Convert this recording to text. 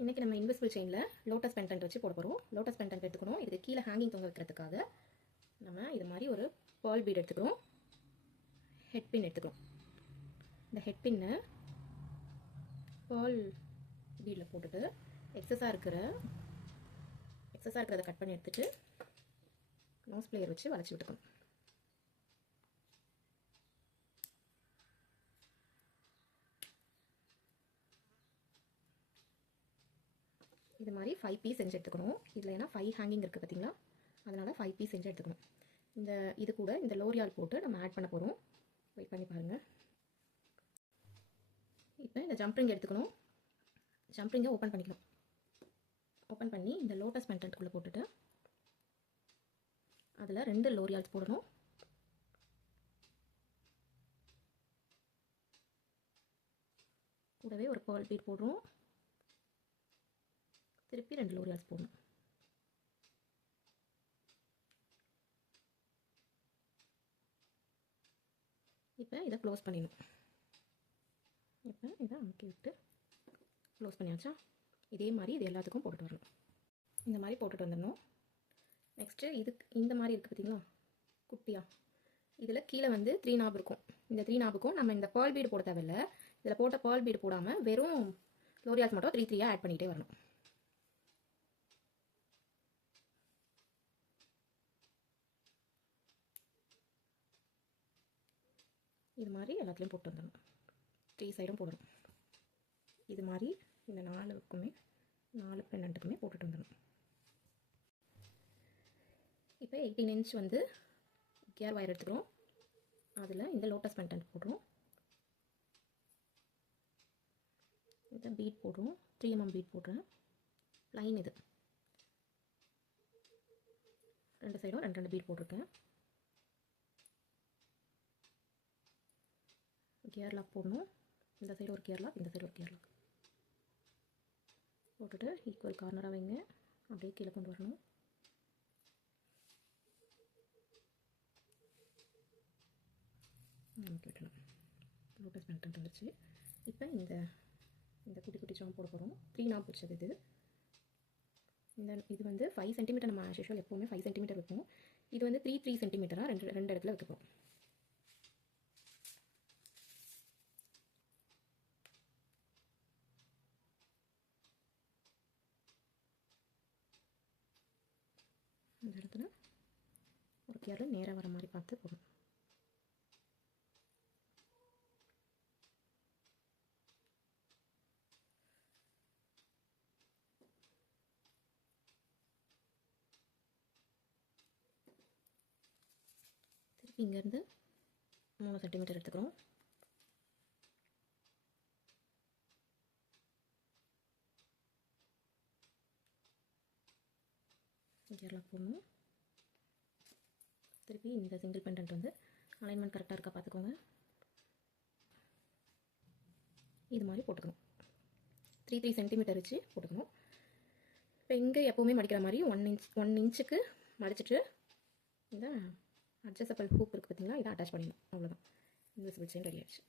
இன்றைக்கி நம்ம இன்விசிபிள் செயினில் லோட்டஸ் பெண்டன்ட் வச்சு போட போகிறோம். லோட்டஸ் பெண்டன்ட் எடுத்துக்கணும். இதுக்கு கீழே ஹேங்கிங் தொங்க வைக்கிறதுக்காக நம்ம இது மாதிரி ஒரு பேர்ல் பீட் எடுத்துக்கிறோம். ஹெட் பின் எடுத்துக்கிறோம். இந்த ஹெட் பின்னை பேர்ல் பீடில் போட்டுட்டு எக்ஸஸாக இருக்கிறத கட் பண்ணி எடுத்துகிட்டு நோஸ் பிளேயர் வச்சு வளைச்சி விட்டுக்கணும். இது மாதிரி 5 பீஸ் செஞ்சு எடுத்துக்கணும். இதில் ஏன்னா 5 ஹேங்கிங் இருக்குது பார்த்தீங்களா, அதனால் 5 பீஸ் செஞ்சு எடுத்துக்கணும். இது கூட இந்த லோரியால் போட்டு நம்ம ஆட் பண்ண போகிறோம். வெயிட் பண்ணி பாருங்கள். இப்போ இந்த ஜம்ப்ரிங் எடுத்துக்கணும். ஜம்ப்ரிங்கை ஓப்பன் பண்ணிக்கணும். ஓப்பன் பண்ணி இந்த லோட்டஸ் பெண்டன்ட்குள்ளே போட்டுட்டு அதில் 2 லோரியால்ஸ் போடணும். கூடவே ஒரு பேர்ல் பீட் போடுறோம். திருப்பி 2 லோரியால்ஸ் போடணும். இப்போ இதை க்ளோஸ் பண்ணிடணும். இப்போ இதை அமுக்கி விட்டு க்ளோஸ் பண்ணியாச்சா. இதே மாதிரி இது எல்லாத்துக்கும் போட்டுட்டு வரணும். இந்த மாதிரி போட்டுட்டு வந்துடணும். நெக்ஸ்ட்டு இந்த மாதிரி இருக்குது பார்த்தீங்களா குட்டியாக, இதில் கீழே வந்து 3 நாப் இருக்கும். இந்த 3 நாபுக்கும் நம்ம இந்த பேர்ல் பீடு போட தேவையில்லை. இதில் போட்ட பேர்ல் பீடு போடாமல் வெறும் லோரியால்ஸ் மட்டும் 3 ஆட் பண்ணிகிட்டே வரணும். இது மாதிரி எல்லாத்துலேயும் போட்டு வந்துடணும். 3 சைடும் போடணும். இது மாதிரி இந்த 4 பெண்டன்ட்டுக்குமே போட்டுட்டு வந்துடணும். இப்போ 18 இன்ச் வந்து கியர் வயர் எடுத்துக்கிறோம். அதில் இந்த லோட்டஸ் பெண்டன்ட் போடுறோம். இதை பீட் போடுறோம். 3 mm பீட் போடுறேன். லைன் இது 2 சைடும் 2 பீட் போட்டிருக்கேன். கியர் லாக் போடணும். இந்த சைடு ஒரு கியர் லாக், இந்த சைடு ஒரு கியர் லாக் போட்டுட்டு ஈக்குவல் கார்னராக வைங்க. அப்படியே கீழே கொண்டு வரணும். நமக்கு விட்டலாம். லோட்டஸ் பெண்டன்ட் வந்துச்சு. இப்போ இந்த குட்டி குட்டி சாம் போட போகிறோம். 3 நாப் வச்சது இது வந்து 5 சென்டிமீட்டர். நம்ம ஆஸ் யூஷுவல் எப்போவுமே 5 சென்டிமீட்டர் வைப்போம். இது வந்து 3 சென்டிமீட்டராக ரெண்டு இடத்துல வைக்க போகிறோம். இந்த இடத்துல ஒரு கியரில் நேராக வர மாதிரி பார்த்து போடணும். திருப்பி இங்கேருந்து 3 சென்டிமீட்டர் எடுத்துக்கிறோம். கியர்லாக் போடணும். திருப்பி இந்த சிங்கிள் பெண்டன்ட் வந்து அலைன்மெண்ட் கரெக்டாக இருக்கா பார்த்துக்கோங்க. இது மாதிரி போட்டுக்கணும். 3 சென்டிமீட்டர் வச்சு போட்டுக்கணும். இப்போ இங்கே எப்போவுமே மடிக்கிற மாதிரி 1 இன்ச்சுக்கு மடிச்சிட்டு இந்த அட்ஜஸ்டபிள் ஹூக் இருக்குது பார்த்தீங்களா, இதை அட்டாச் பண்ணிடணும். அவ்வளோதான். இன்விசிபிள் செயின் ரெடி ஆகிடுச்சு.